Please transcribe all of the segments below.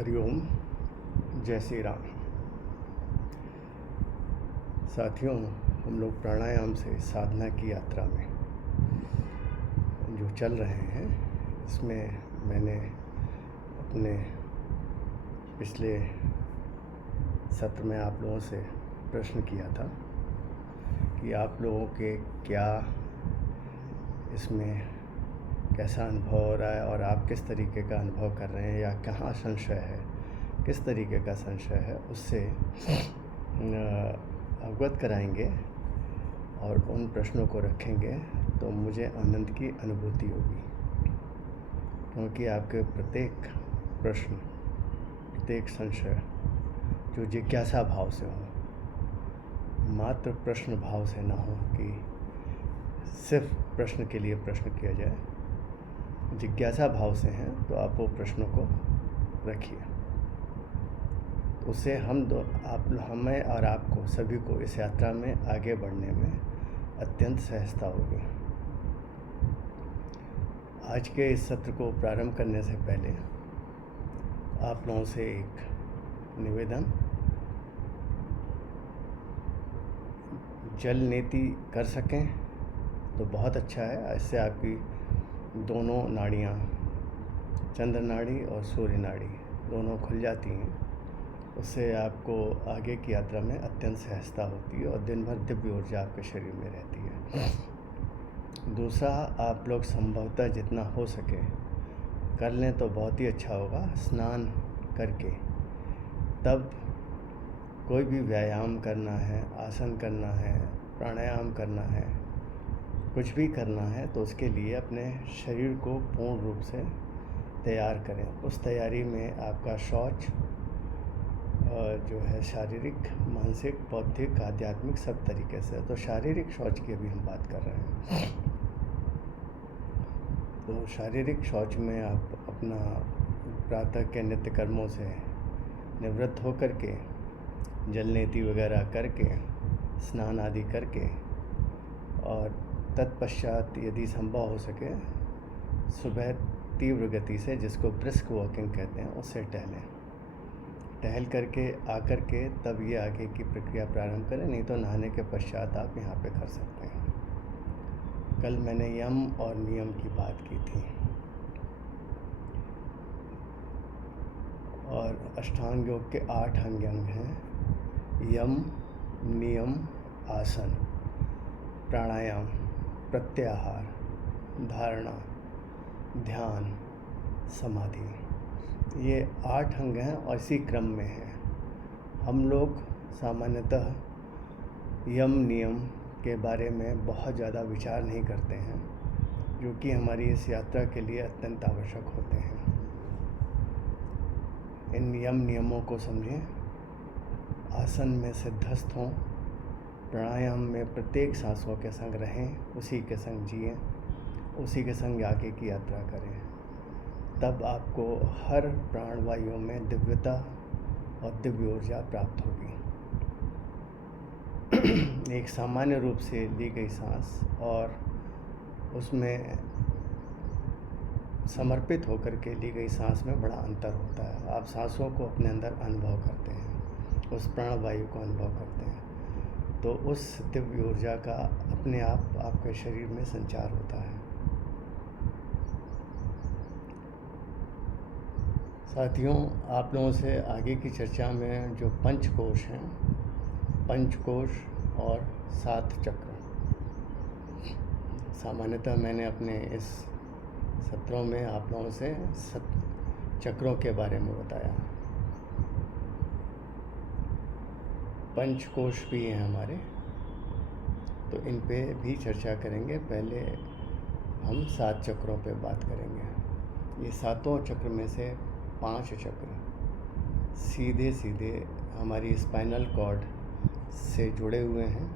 हरिओम। जय श्री राम। साथियों, हम लोग प्राणायाम से साधना की यात्रा में जो चल रहे हैं, इसमें मैंने अपने पिछले सत्र में आप लोगों से प्रश्न किया था कि आप लोगों के क्या इसमें कैसा अनुभव हो रहा है और आप किस तरीके का अनुभव कर रहे हैं, या कहाँ संशय है, किस तरीके का संशय है, उससे अवगत कराएंगे और उन प्रश्नों को रखेंगे तो मुझे आनंद की अनुभूति होगी। क्योंकि आपके प्रत्येक प्रश्न, प्रत्येक संशय जो जिज्ञासा भाव से हो, मात्र प्रश्न भाव से ना हो कि सिर्फ प्रश्न के लिए प्रश्न किया जाए, जिज्ञासा भाव से हैं तो आप वो प्रश्नों को रखिए। उससे हमें और आपको सभी को इस यात्रा में आगे बढ़ने में अत्यंत सहजता होगी। आज के इस सत्र को प्रारंभ करने से पहले आप लोगों से एक निवेदन, जल नीति कर सकें तो बहुत अच्छा है। इससे आपकी दोनों नाड़ियाँ, चंद्र नाड़ी और सूर्य नाड़ी, दोनों खुल जाती हैं। उससे आपको आगे की यात्रा में अत्यंत सहजता होती है और दिन भर दिव्य ऊर्जा आपके शरीर में रहती है। दूसरा, आप लोग संभवतः जितना हो सके कर लें तो बहुत ही अच्छा होगा। स्नान करके तब कोई भी व्यायाम करना है, आसन करना है, प्राणायाम करना है, कुछ भी करना है तो उसके लिए अपने शरीर को पूर्ण रूप से तैयार करें। उस तैयारी में आपका शौच जो है शारीरिक, मानसिक, बौद्धिक, आध्यात्मिक सब तरीके से, तो शारीरिक शौच की अभी हम बात कर रहे हैं। तो शारीरिक शौच में आप अपना प्रातः के नित्य कर्मों से निवृत्त होकर के, जल नीति वगैरह करके, स्नान आदि करके, और तत्पश्चात यदि संभव हो सके सुबह तीव्र गति से, जिसको ब्रिस्क वॉकिंग कहते हैं, उससे टहल करके आकर के तब ये आगे की प्रक्रिया प्रारंभ करें। नहीं तो नहाने के पश्चात आप यहाँ पे कर सकते हैं। कल मैंने यम और नियम की बात की थी, और अष्टांग योग के 8 अंग हैं: यम, नियम, आसन, प्राणायाम, प्रत्याहार, धारणा, ध्यान, समाधि। ये 8 अंग हैं और इसी क्रम में हैं। हम लोग सामान्यतः यम नियम के बारे में बहुत ज़्यादा विचार नहीं करते हैं, जो कि हमारी इस यात्रा के लिए अत्यंत आवश्यक होते हैं। इन यम नियमों को समझें, आसन में सिद्धस्थ हों, प्राणायाम में प्रत्येक सांसों के संग रहें, उसी के संग जिएं, उसी के संग आगे की यात्रा करें। तब आपको हर प्राणवायु में दिव्यता और दिव्य ऊर्जा प्राप्त होगी। एक सामान्य रूप से ली गई सांस और उसमें समर्पित होकर के ली गई सांस में बड़ा अंतर होता है। आप सांसों को अपने अंदर अनुभव करते हैं, उस प्राणवायु को अनुभव करते हैं, तो उस दिव्य ऊर्जा का अपने आप आपके शरीर में संचार होता है। साथियों, आप लोगों से आगे की चर्चा में जो पंचकोश हैं, पंचकोश और 7 चक्र, सामान्यतः मैंने अपने इस सत्रों में आप लोगों से चक्रों के बारे में बताया। पंचकोश भी हैं हमारे, तो इन पे भी चर्चा करेंगे। पहले हम 7 चक्रों पे बात करेंगे। ये 7 चक्र में से 5 चक्र सीधे सीधे हमारी स्पाइनल कॉर्ड से जुड़े हुए हैं।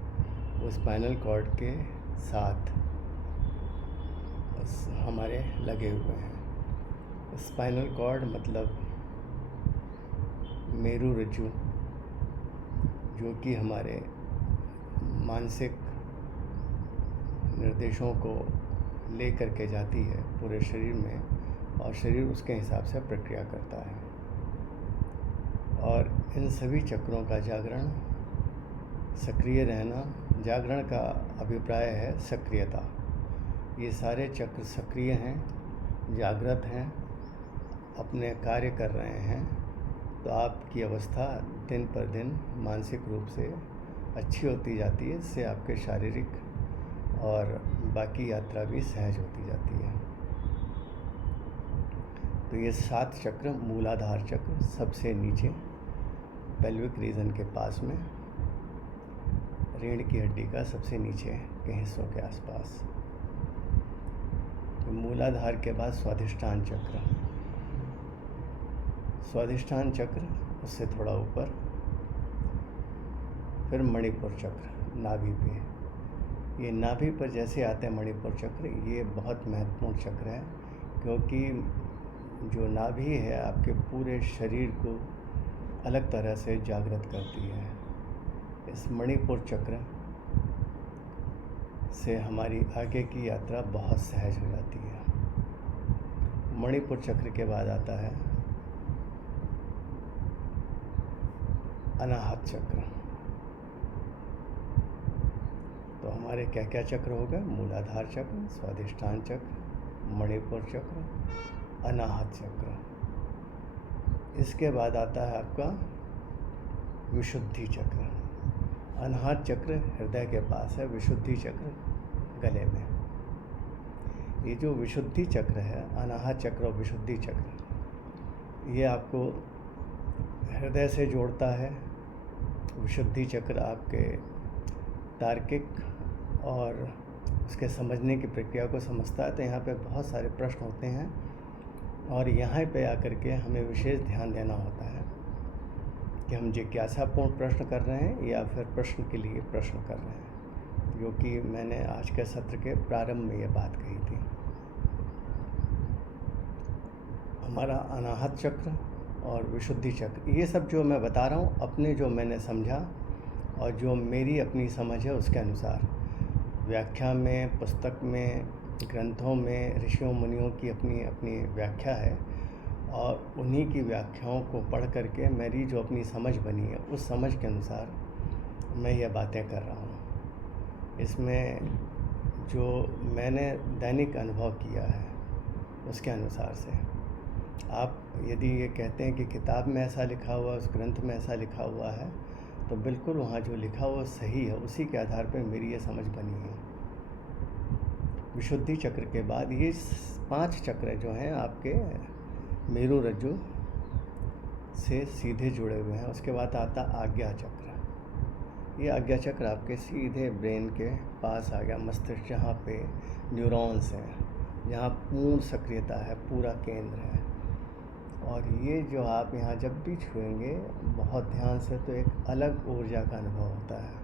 वो स्पाइनल कॉर्ड के साथ हमारे लगे हुए हैं। स्पाइनल कॉर्ड मतलब मेरु रज्जु, जो कि हमारे मानसिक निर्देशों को ले कर के जाती है पूरे शरीर में, और शरीर उसके हिसाब से प्रक्रिया करता है। और इन सभी चक्रों का जागरण, सक्रिय रहना, जागरण का अभिप्राय है सक्रियता। ये सारे चक्र सक्रिय हैं, जागृत हैं, अपने कार्य कर रहे हैं, तो आपकी अवस्था दिन पर दिन मानसिक रूप से अच्छी होती जाती है। इससे आपके शारीरिक और बाकी यात्रा भी सहज होती जाती है। तो ये 7 चक्र, मूलाधार चक्र सबसे नीचे पेल्विक रीजन के पास में, रीढ़ की हड्डी का सबसे नीचे के हिस्सों के आसपास। तो मूलाधार के बाद स्वाधिष्ठान चक्र, स्वाधिष्ठान चक्र उससे थोड़ा ऊपर, फिर मणिपुर चक्र नाभि पे। ये नाभि पर जैसे आते हैं मणिपुर चक्र, ये बहुत महत्वपूर्ण चक्र है, क्योंकि जो नाभि है आपके पूरे शरीर को अलग तरह से जागृत करती है। इस मणिपुर चक्र से हमारी आगे की यात्रा बहुत सहज हो जाती है। मणिपुर चक्र के बाद आता है अनाहत चक्र। तो हमारे क्या क्या चक्र हो गए? मूलाधार चक्र, स्वाधिष्ठान चक्र, मणिपुर चक्र, अनाहत चक्र। इसके बाद आता है आपका विशुद्धि चक्र। अनाहत चक्र हृदय के पास है, विशुद्धि चक्र गले में। ये जो विशुद्धि चक्र है, अनाहत चक्र और विशुद्धि चक्र, ये आपको हृदय से जोड़ता है। विशुद्धि चक्र आपके तार्किक और उसके समझने की प्रक्रिया को समझता है। तो यहाँ पे बहुत सारे प्रश्न होते हैं और यहाँ पे आकर के हमें विशेष ध्यान देना होता है कि हम जिज्ञासापूर्ण प्रश्न कर रहे हैं या फिर प्रश्न के लिए प्रश्न कर रहे हैं, जो कि मैंने आज के सत्र के प्रारंभ में ये बात कही थी। हमारा अनाहत चक्र और विशुद्धि चक्र, ये सब जो मैं बता रहा हूँ अपने जो मैंने समझा और जो मेरी अपनी समझ है उसके अनुसार, व्याख्या में, पुस्तक में, ग्रंथों में ऋषियों मुनियों की अपनी अपनी व्याख्या है और उन्हीं की व्याख्याओं को पढ़ करके मेरी जो अपनी समझ बनी है उस समझ के अनुसार मैं ये बातें कर रहा हूँ। इसमें जो मैंने दैनिक अनुभव किया है उसके अनुसार से, आप यदि ये कहते हैं कि किताब में ऐसा लिखा हुआ, उस ग्रंथ में ऐसा लिखा हुआ है, तो बिल्कुल वहाँ जो लिखा हुआ सही है, उसी के आधार पर मेरी ये समझ बनी है। विशुद्धि चक्र के बाद ये 5 चक्र जो हैं आपके मेरु रज्जु से सीधे जुड़े हुए हैं। उसके बाद आता आज्ञा चक्र। ये आज्ञा चक्र आपके सीधे ब्रेन के पास आ गया, मस्तिष्क जहाँ पे न्यूरॉन्स हैं, जहाँ पूर्ण सक्रियता है, पूरा केंद्र है। और ये जो आप यहाँ जब भी छुएंगे बहुत ध्यान से, तो एक अलग ऊर्जा का अनुभव होता है।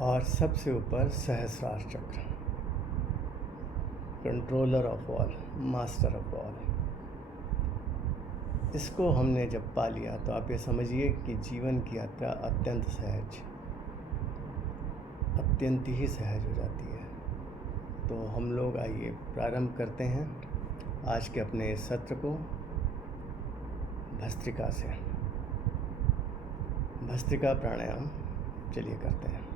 और सबसे ऊपर सहस्रार चक्र, controller of all, master of all. इसको हमने जब पा लिया तो आप ये समझिए कि जीवन की यात्रा अत्यंत सहज, अत्यंत ही सहज हो जाती है। तो हम लोग आइए प्रारंभ करते हैं आज के अपने इस सत्र को भस्त्रिका से। भस्त्रिका प्राणायाम चलिए करते हैं।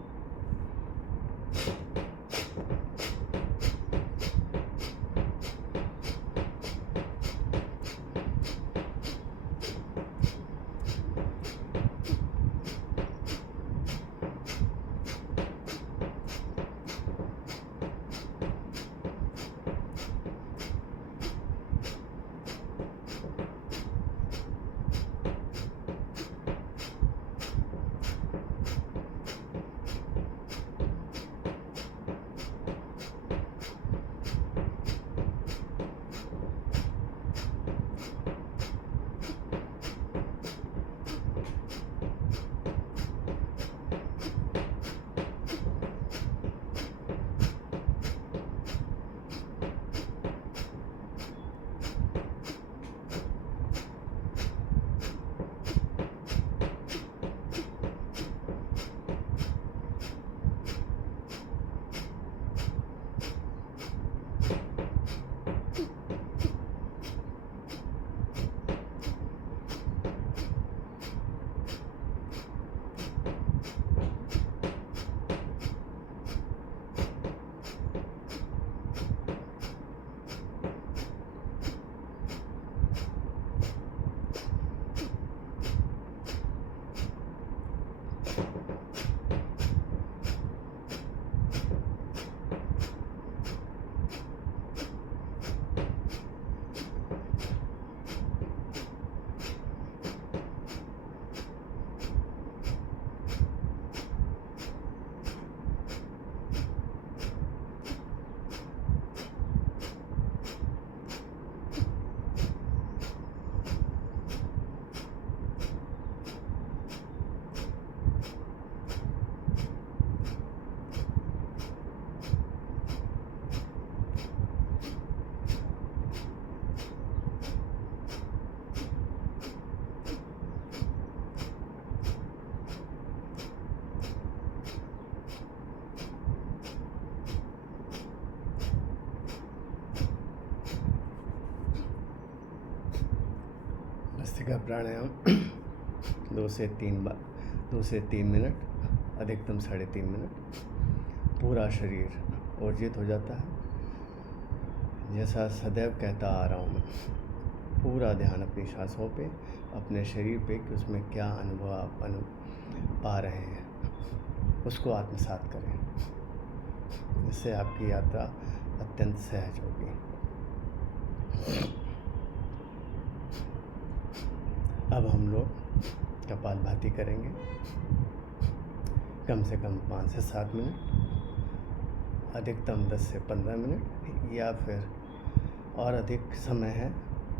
भस्त्रिका प्राणायाम 2 से 3 मिनट, अधिकतम 3.5 मिनट। पूरा शरीर ऊर्जित हो जाता है। जैसा सदैव कहता आ रहा हूँ मैं, पूरा ध्यान अपनी सांसों पे, अपने शरीर पे कि उसमें क्या अनुभव आप पा रहे हैं, उसको आत्मसात करें। इससे आपकी यात्रा अत्यंत सहज होगी। अब हम लोग कपालभाति करेंगे, कम से कम 5 से 7 मिनट, अधिकतम 10 से 15 मिनट, या फिर और अधिक समय है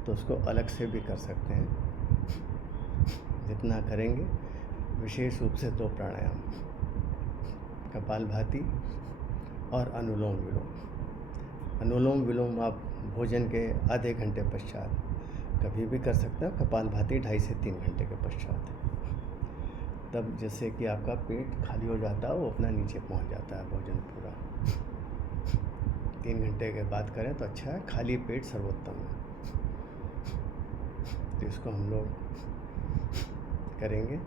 तो उसको अलग से भी कर सकते हैं। जितना करेंगे, विशेष रूप से 2 प्राणायाम, कपालभाति और अनुलोम विलोम। अनुलोम विलोम आप भोजन के आधे घंटे पश्चात कभी भी कर सकते हैं। कपालभाति 2.5 से 3 घंटे के पश्चात, तब जैसे कि आपका पेट खाली हो जाता है, वो अपना नीचे पहुंच जाता है भोजन पूरा। 3 घंटे के बाद करें तो अच्छा है, खाली पेट सर्वोत्तम है। तो इसको हम लोग करेंगे।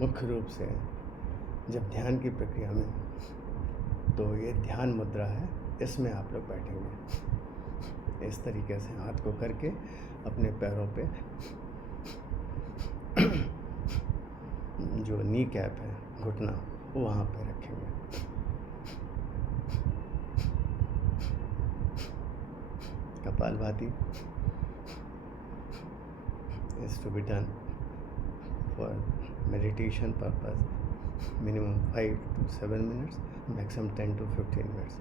मुख्य रूप से जब ध्यान की प्रक्रिया में, तो ये ध्यान मुद्रा है, इसमें आप लोग बैठेंगे इस तरीके से, हाथ को करके अपने पैरों पे जो नी कैप है, घुटना, वो वहाँ पे रखेंगे। Kapalbhati is to be done for meditation purpose, minimum 5 to 7 minutes, maximum 10 to 15 minutes.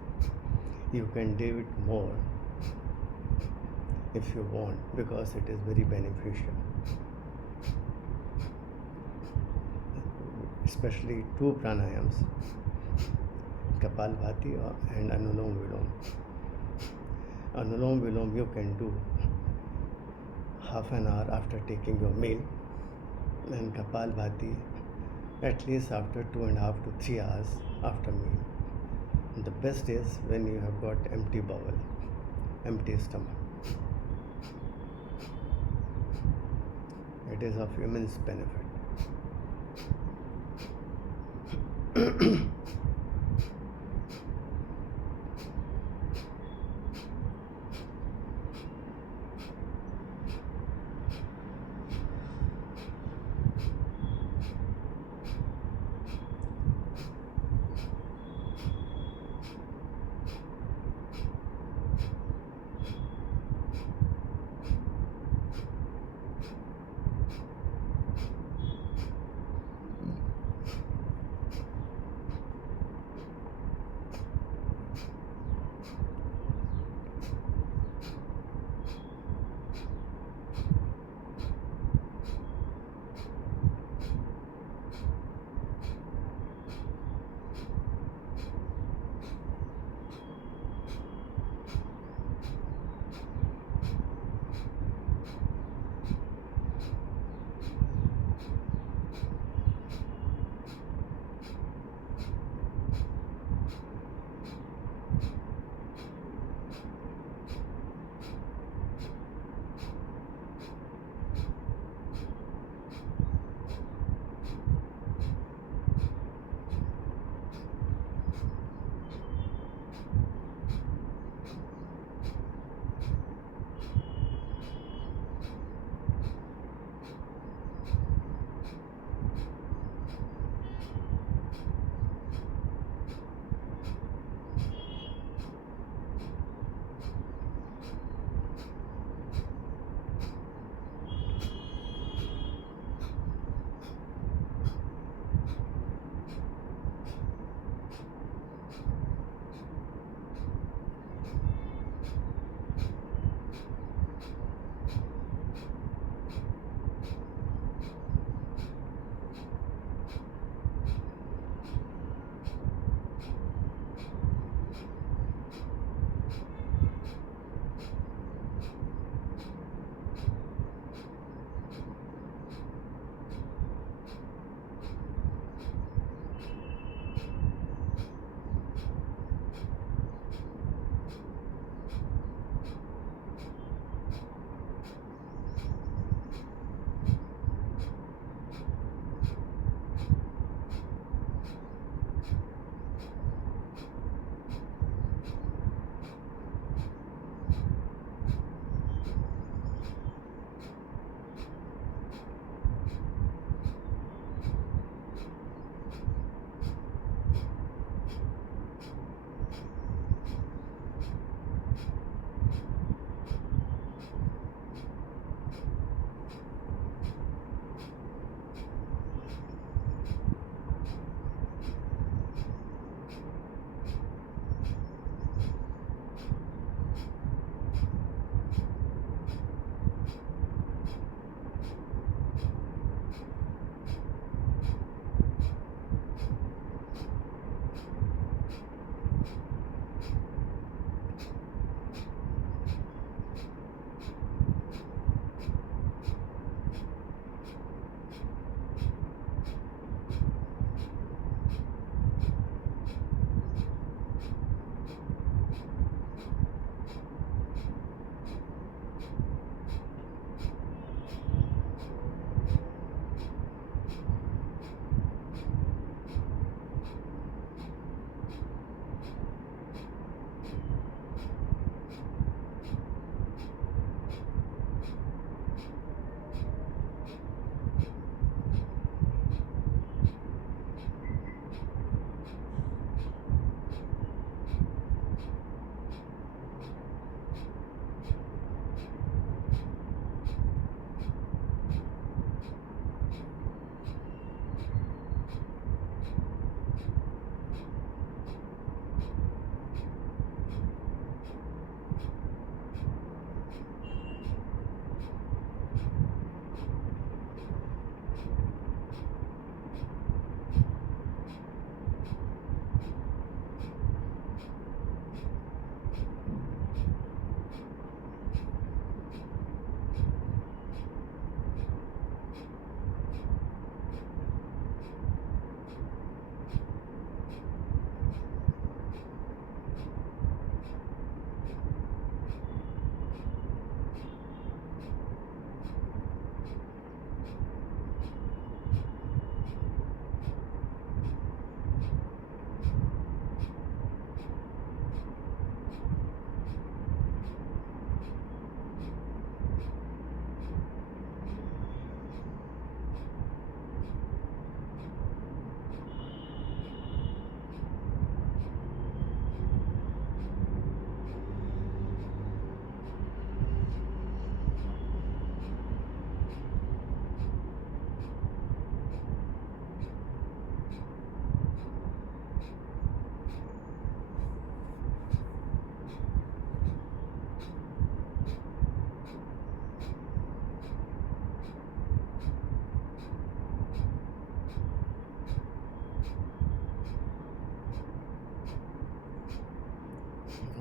You can do it more if you want, because it is very beneficial. Especially 2 pranayams, Kapalbhati and Anulom Vilom. Anulom Vilom you can do half an hour after taking your meal, and Kapalbhati at least after 2.5 to 3 hours after meal. And the best is when you have got empty bowel, empty stomach. It is of immense benefit.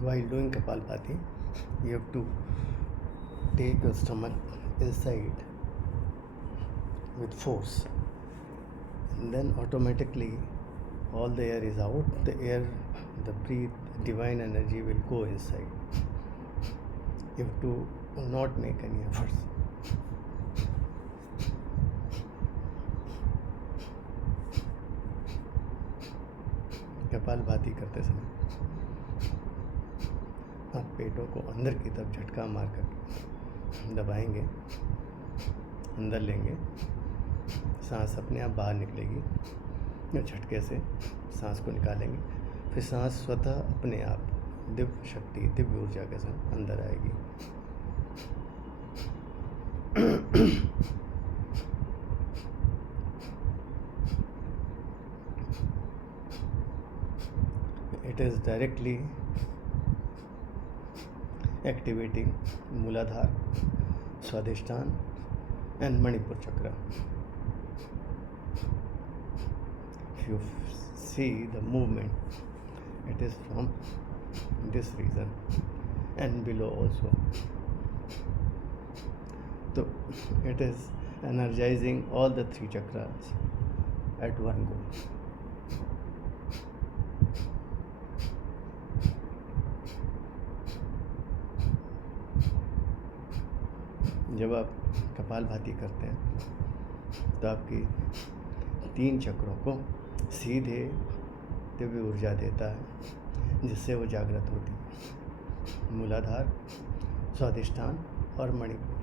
while doing Kapalbhati, you have to take your stomach inside with force, and then automatically all the air is out. The breathe, divine energy will go inside. You have to not make any efforts. Kapalbhati करते समय आप पेटों को अंदर की तरफ झटका मार कर दबाएंगे, अंदर लेंगे, सांस अपने आप बाहर निकलेगी, या झटके से सांस को निकालेंगे, फिर सांस स्वतः अपने आप दिव्य शक्ति, दिव्य ऊर्जा के साथ अंदर आएगी। It is directly activating Mooladhara, Swadhisthana and Manipur chakra. If you see the movement, it is from this region and below also. So it is energizing all the three chakras at one go. जब आप कपालभाति करते हैं तो आपकी 3 चक्रों को सीधे दिव्य ऊर्जा देता है, जिससे वो जागृत होती है। मूलाधार, स्वादिष्ठान और मणिपुर।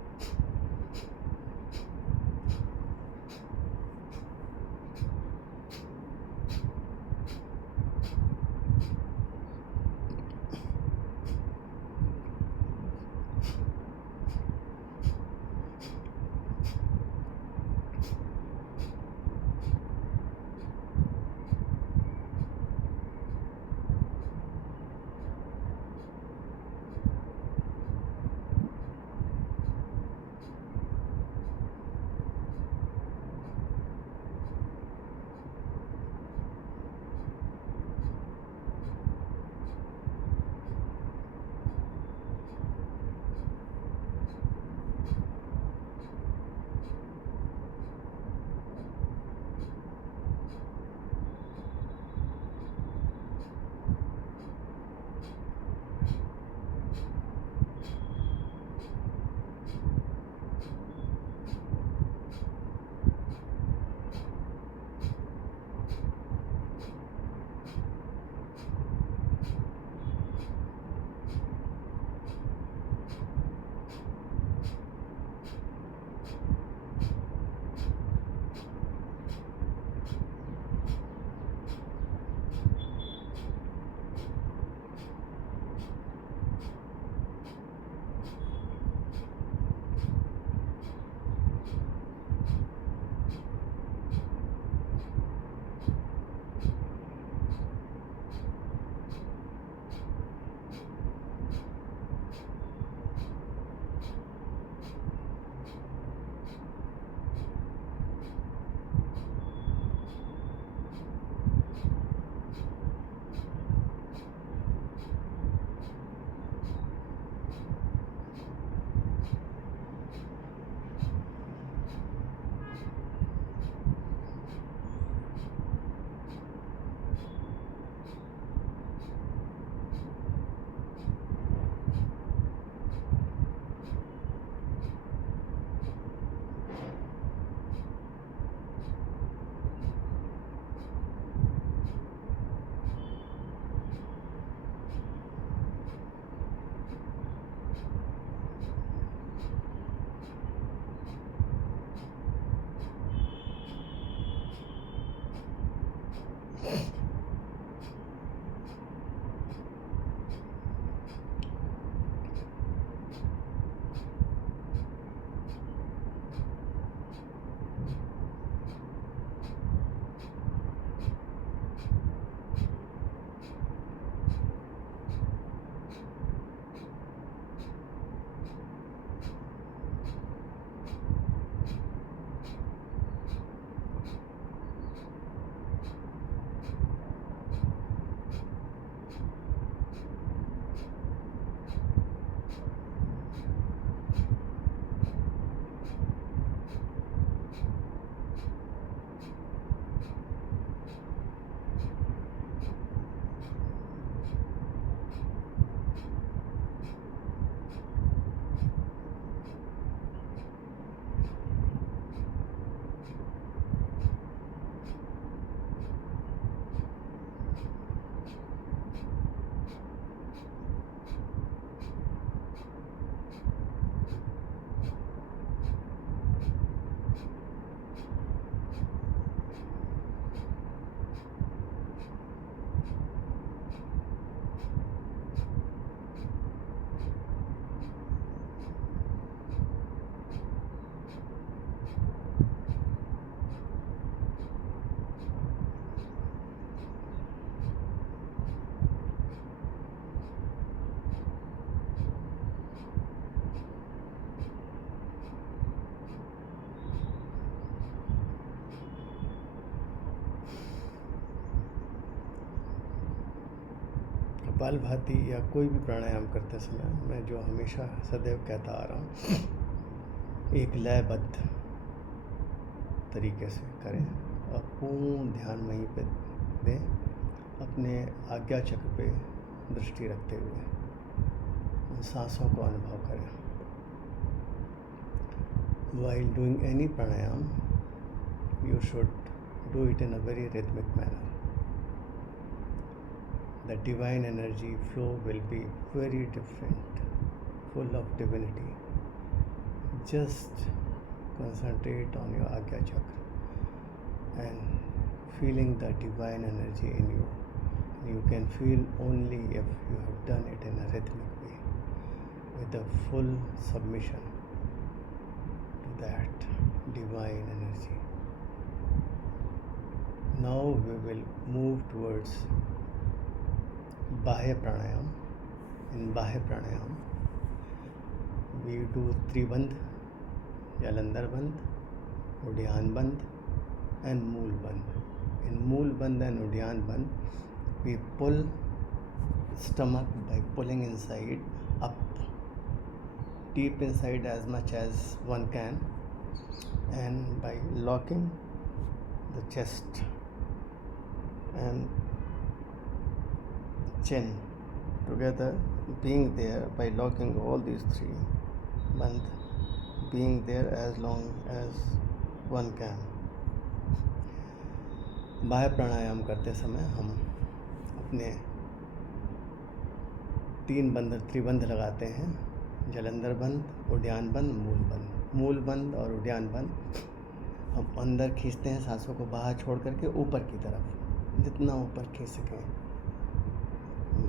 कपालभाति या कोई भी प्राणायाम करते समय मैं जो हमेशा सदैव कहता आ रहा हूँ, एक लयबद्ध तरीके से करें और पूर्ण ध्यान वहीं पे दें, अपने आज्ञा चक्र पे दृष्टि रखते हुए उन सांसों को अनुभव करें। While doing any pranayam, you should do it in a very rhythmic manner. The divine energy flow will be very different, full of divinity. Just concentrate on your Agya Chakra and feeling the divine energy in you. You can feel only if you have done it in a rhythmic way, with a full submission to that divine energy. Now we will move towards Bahya Pranayam. In Bahya Pranayam, we do Tribandh, Jalandhar Bandh, Udyan Bandh and Mool Bandh. In Mool Bandh and Udyan Bandh, we pull stomach by pulling inside up, deep inside as much as one can, and by locking the chest and chin together, being there by locking all these three bandh, being there as long as one can. बाह्य प्राणायाम करते समय हम अपने 3 बंध त्रिबंध लगाते हैं, जलंधर बंध, उड्यान बंद, मूल बंद। मूल बंद और उड्यान बंद हम अंदर खींचते हैं सांसों को बाहर छोड़ करके ऊपर की तरफ, जितना ऊपर खींच सकें।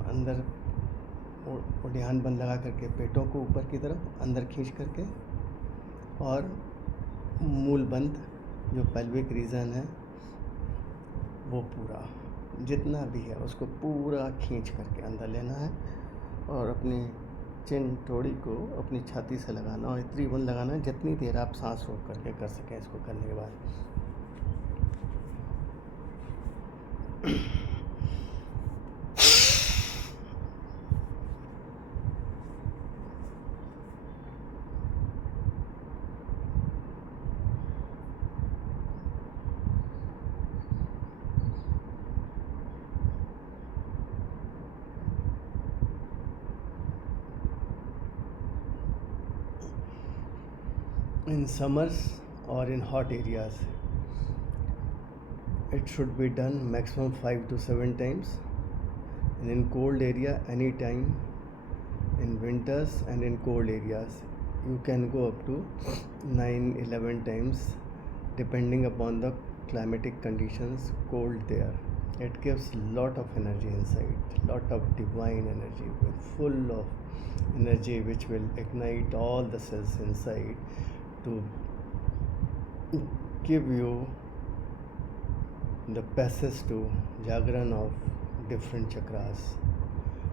अंदर उड्यान बंद लगा करके पेटों को ऊपर की तरफ अंदर खींच करके, और मूल बंद जो पेल्विक रीजन है वो पूरा जितना भी है उसको पूरा खींच करके अंदर लेना है और अपनी चिन टोड़ी को अपनी छाती से लगाना और इतनी बंद लगाना है जितनी देर आप सांस रोक करके कर सकें। इसको करने के बाद in summers or in hot areas, it should be done maximum 5 to 7 times, and in cold area any time. In winters and in cold areas you can go up to 9-11 times depending upon the climatic conditions cold there. It gives lot of energy inside, lot of divine energy, with full of energy which will ignite all the cells inside to give you the passage to Jagran of different chakras,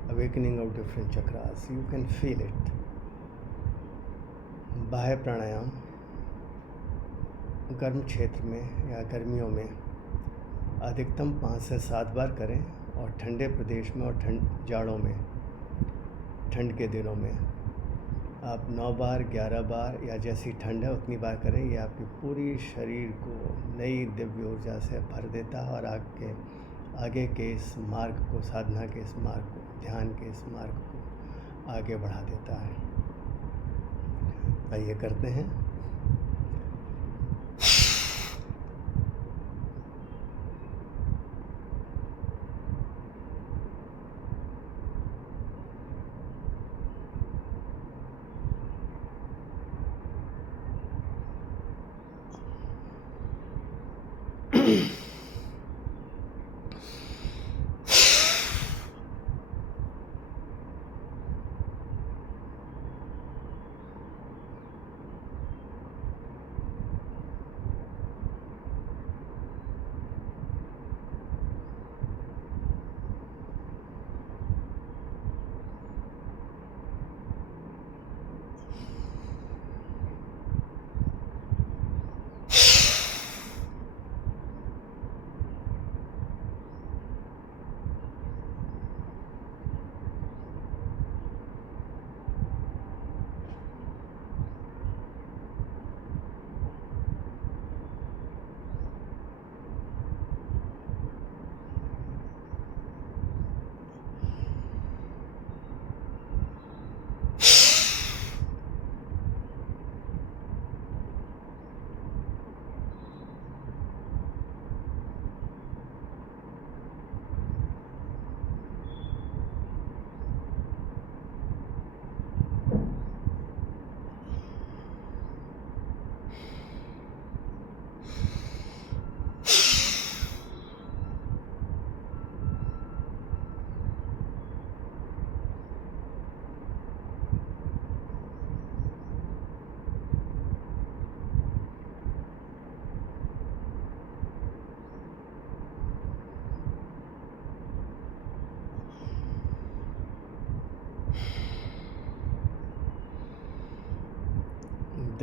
awakening of different chakras. You can feel it. बाह्य प्राणायाम गर्म क्षेत्र में या गर्मियों में अधिकतम 5 से 7 बार करें, और ठंडे प्रदेश में और जाड़ों में, ठंड के दिनों में आप 9 बार 11 बार या जैसी ठंड है उतनी बार करें। ये आपकी पूरी शरीर को नई दिव्य ऊर्जा से भर देता है और आगे के इस मार्ग को, साधना के इस मार्ग को, ध्यान के इस मार्ग को आगे बढ़ा देता है। आइए करते हैं।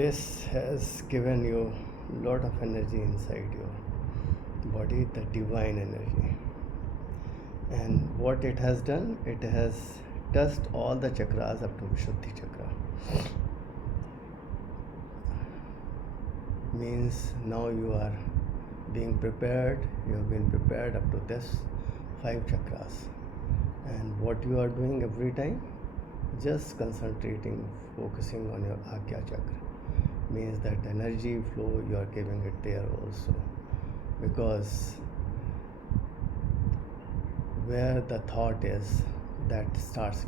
this has given you lot of energy inside your body, the divine energy. And what it has done, it has touched all the chakras up to Vishuddhi chakra. Means now you are being prepared, you have been prepared up to this 5 chakras. And what you are doing every time, just concentrating, focusing on your Agya chakra, means that energy flow you are giving it there also. Because where the thought is, that starts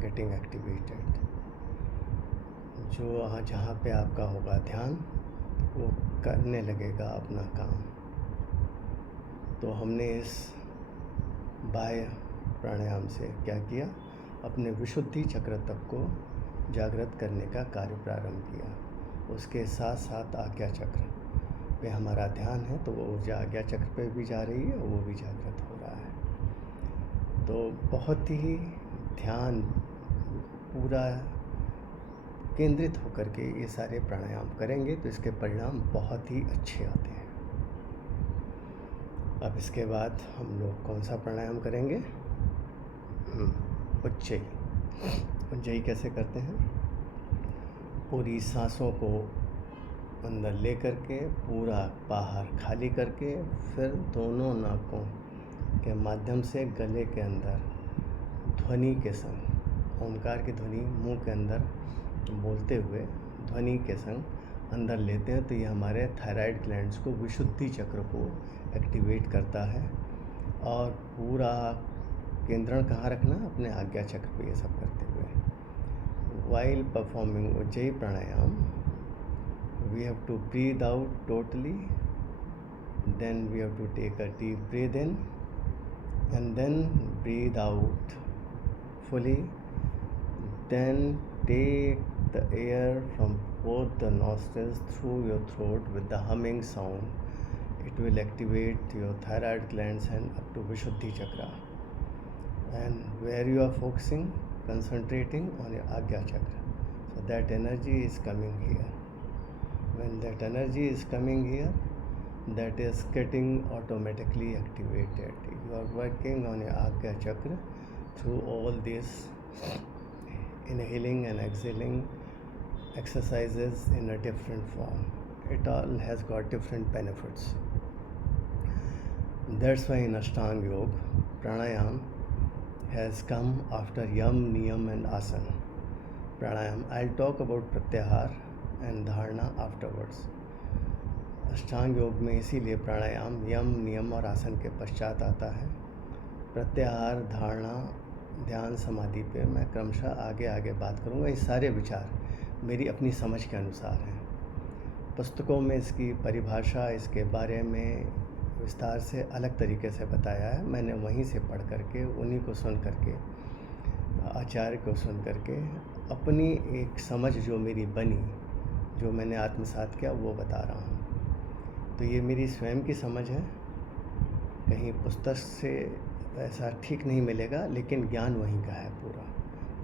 getting activated. जो जहाँ पे आपका होगा ध्यान, वो करने लगेगा अपना काम. तो हमने इस बाह्य प्राणायाम से क्या किया, अपने विशुद्धि चक्र तक को जागृत करने का कार्य प्रारंभ किया. उसके साथ साथ आज्ञा चक्र पे हमारा ध्यान है, तो वो ऊर्जा आज्ञा चक्र पे भी जा रही है, वो भी जागृत हो रहा है. तो बहुत ही ध्यान पूरा केंद्रित होकर के ये सारे प्राणायाम करेंगे तो इसके परिणाम बहुत ही अच्छे आते हैं. अब इसके बाद हम लोग कौन सा प्राणायाम करेंगे, उज्जयी. उज्जयी कैसे करते हैं, पूरी सांसों को अंदर ले करके पूरा बाहर खाली करके फिर दोनों नाकों के माध्यम से गले के अंदर ध्वनि के संग, ओमकार की ध्वनि मुंह के अंदर बोलते हुए ध्वनि के संग अंदर लेते हैं. तो ये हमारे थायराइड ग्लैंड्स को, विशुद्धि चक्र को एक्टिवेट करता है. और पूरा केंद्रण कहाँ रखना, अपने आज्ञा चक्र पे ये सब करते हुए. While performing Ujjayi pranayam, we have to breathe out totally, then we have to take a deep breath in and then breathe out fully. Then take the air from both the nostrils through your throat with the humming sound. It will activate your thyroid glands and up to Vishuddhi chakra. And where you are focusing, concentrating on your Agya chakra. So that energy is coming here. When that energy is coming here, that is getting automatically activated. You are working on your Agya chakra through all these inhaling and exhaling exercises in a different form. It all has got different benefits. That's why in Ashtanga Yoga, pranayam has come after Yam, Niyam and Asana. Pranayam, I'll talk about Pratyahar and Dharana afterwards. अष्टांग योग में इसीलिए प्राणायाम यम, नियम और आसन के पश्चात आता है. प्रत्याहार, धारणा, ध्यान, समाधि पे मैं क्रमशः आगे आगे बात करूँगा. ये सारे विचार मेरी अपनी समझ के अनुसार हैं. पुस्तकों में इसकी परिभाषा, इसके बारे में विस्तार से अलग तरीके से बताया है. मैंने वहीं से पढ़ करके, उन्हीं को सुन करके, आचार्य को सुन करके अपनी एक समझ जो मेरी बनी, जो मैंने आत्मसात किया, वो बता रहा हूँ. तो ये मेरी स्वयं की समझ है, कहीं पुस्तक से ऐसा ठीक नहीं मिलेगा, लेकिन ज्ञान वहीं का है पूरा,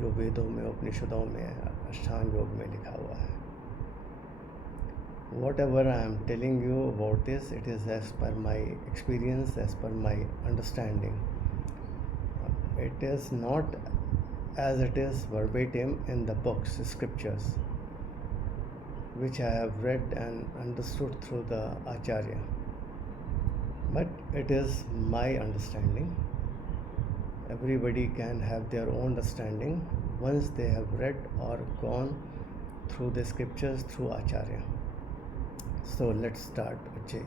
जो वेदों में, उपनिषदों में, अष्टांग योग में लिखा हुआ है. Whatever I am telling you about this, it is as per my experience, as per my understanding. It is not as it is verbatim in the books, scriptures, which I have read and understood through the Acharya. But it is my understanding. Everybody can have their own understanding once they have read or gone through the scriptures through Acharya. So let's start. Ujjayi.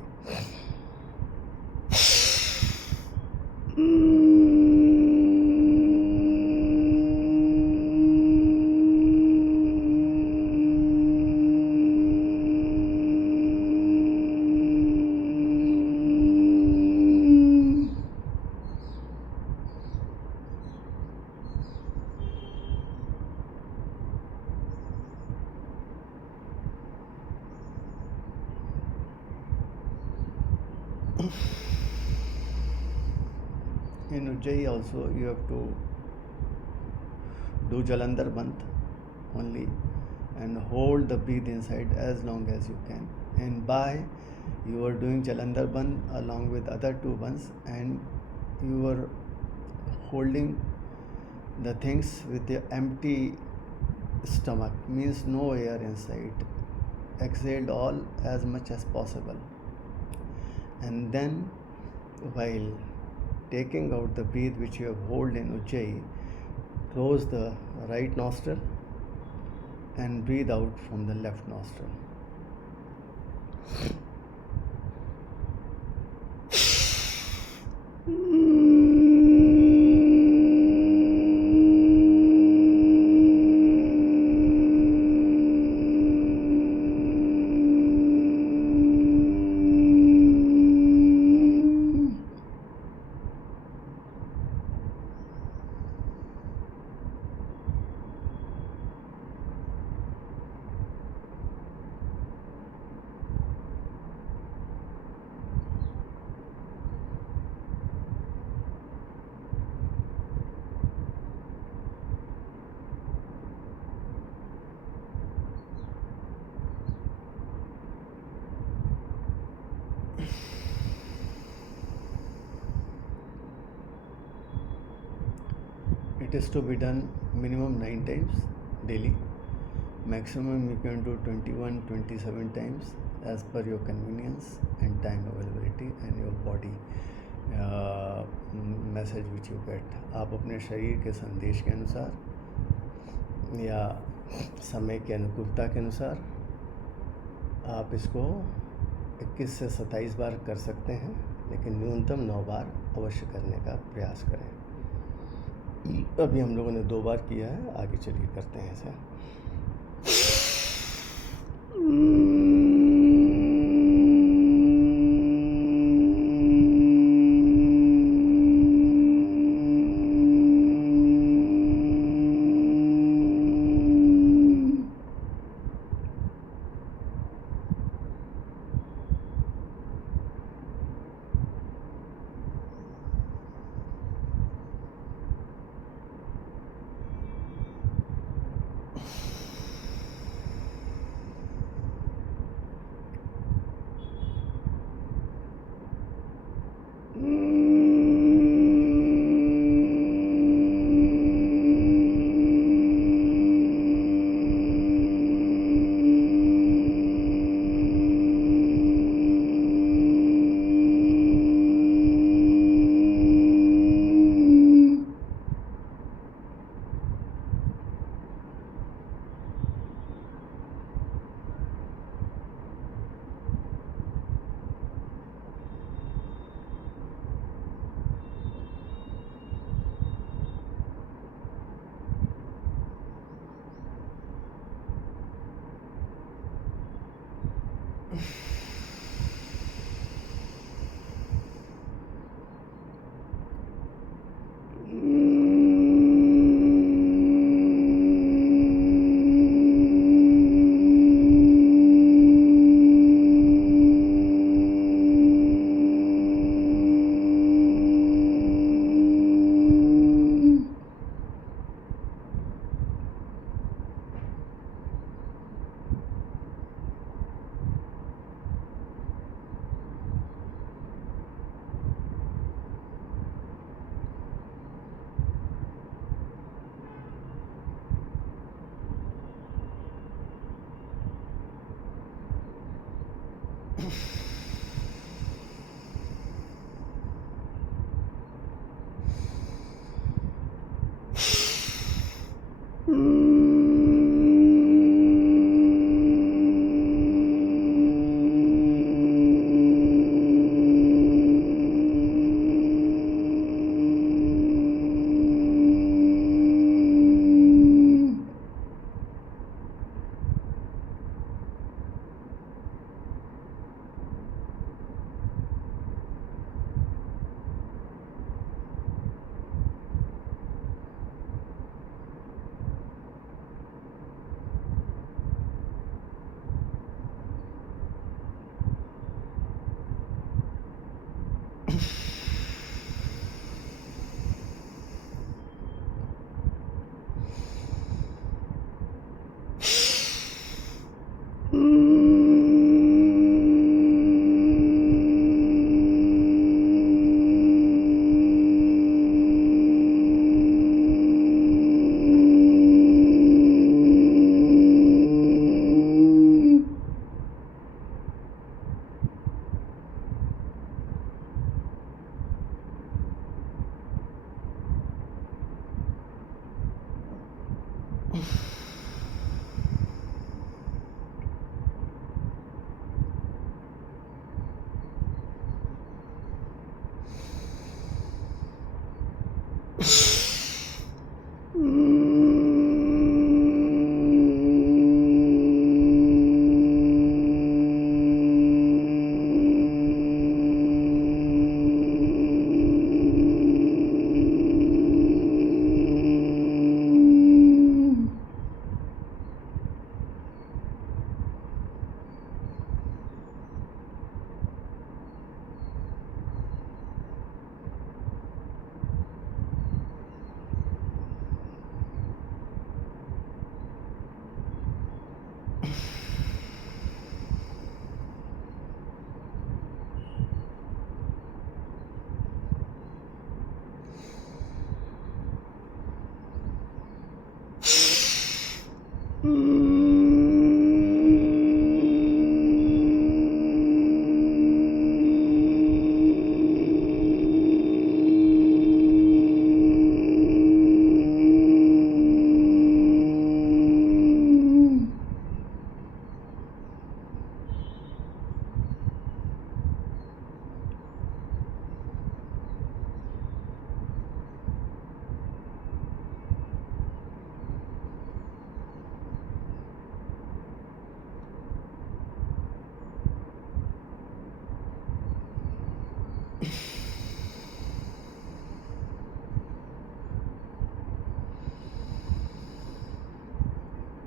In Ujjayi also you have to do Jalandhar Bandh only, and hold the breath inside as long as you can. And by you are doing Jalandhar Bandh along with other two bandhs, and you are holding the things with the empty stomach, means no air inside. Exhaled all as much as possible, and then while taking out the breath which you have held in Ujjayi, close the right nostril and breathe out from the left nostril. It is to be done minimum 9 times daily. Maximum you can do 21-27 times as per your convenience and time availability and your body message which you get. आप अपने शरीर के संदेश के अनुसार या समय की अनुकूलता के अनुसार आप इसको 21 से 27 बार कर सकते हैं, लेकिन न्यूनतम 9 बार अवश्य करने का प्रयास करें. अभी हम लोगों ने 2 बार किया है, आगे चलिए करते हैं इसे.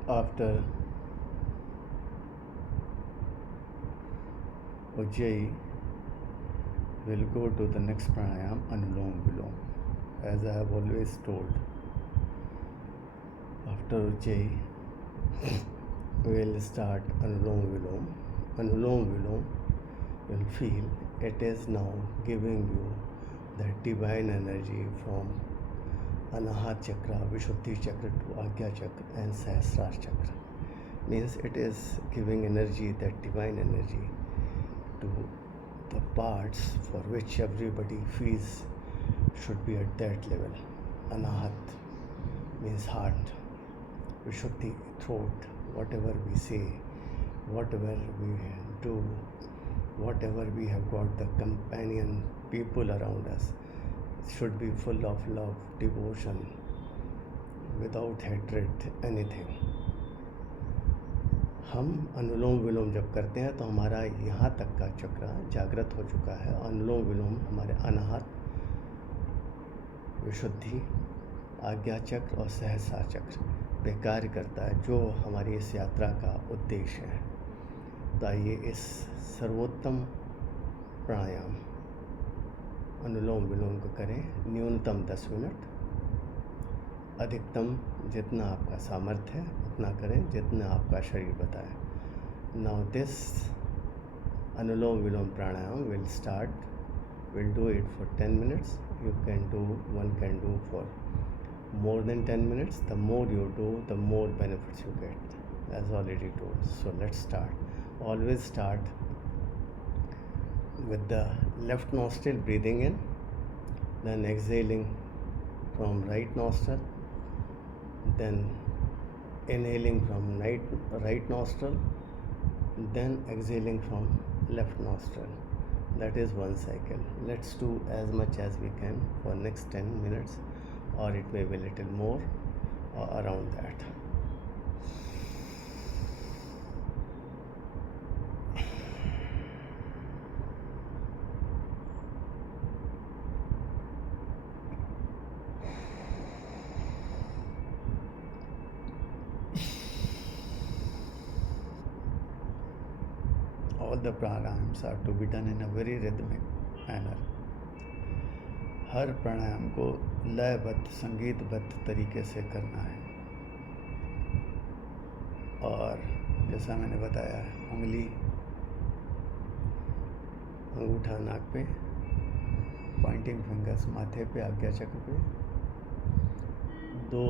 After Ujjayi, we'll go to the next pranayam, Anulom Vilom. As I have always told, after Ujjayi, we'll start Anulom Vilom. Anulom Vilom, you'll feel it is now giving you that divine energy from Anahat Chakra, Vishuddhi Chakra to Agya Chakra and Sahasrara Chakra. Means it is giving energy, that divine energy, to the parts for which everybody feels should be at that level. Anahat means heart, Vishuddhi, throat, whatever we say, whatever we do, whatever we have got, the companion people around us should be full of love, devotion, without hatred, anything. हम अनुलोम विलोम जब करते हैं तो हमारा यहाँ तक का चक्र जागृत हो चुका है. अनुलोम विलोम हमारे अनाहत, विशुद्धि, आज्ञा चक्र और सहस्रार चक्र पे कार्य करता है, जो हमारी इस यात्रा का उद्देश्य है. तो आइए इस सर्वोत्तम प्राणायाम अनुलोम विलोम को करें. न्यूनतम 10 मिनट, अधिकतम जितना आपका सामर्थ्य है उतना करें, जितना आपका शरीर बताए. Now this anulom vilom pranayama will start. Will do it for 10 minutes. You can do, one can do for more than 10 minutes. The more you do, the more benefits you get, as already told. So let's start. Always start with the left nostril, breathing in, then exhaling from right nostril, then inhaling from right nostril, then exhaling from left nostril. That is one cycle. Let's do as much as we can for next 10 minutes, or it may be a little more or around that. All the pranayams are to be done in a very rhythmic manner. हर प्राणायाम को लयबद्ध, संगीतबद्ध तरीके से करना है. और जैसा मैंने बताया, उंगली, अंगूठा नाक पे, पॉइंटिंग फिंगर्स माथे पे, आज्ञा चक्र पे, 2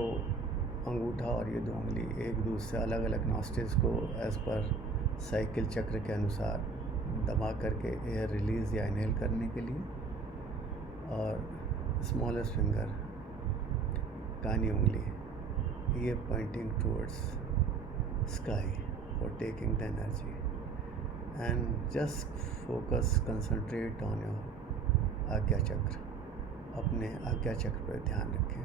अंगूठा और ये 2 उंगली एक दूसरे से अलग अलग नॉस्ट्रिल्स को एज पर साइकिल चक्र के अनुसार दबा करके एयर रिलीज़ या इनहेल करने के लिए. और स्मॉलेस्ट फिंगर, कानी उंगली, ये pointing towards sky for taking the energy, and just concentrate on your आज्ञा चक्र. अपने आज्ञा चक्र पर ध्यान रखें.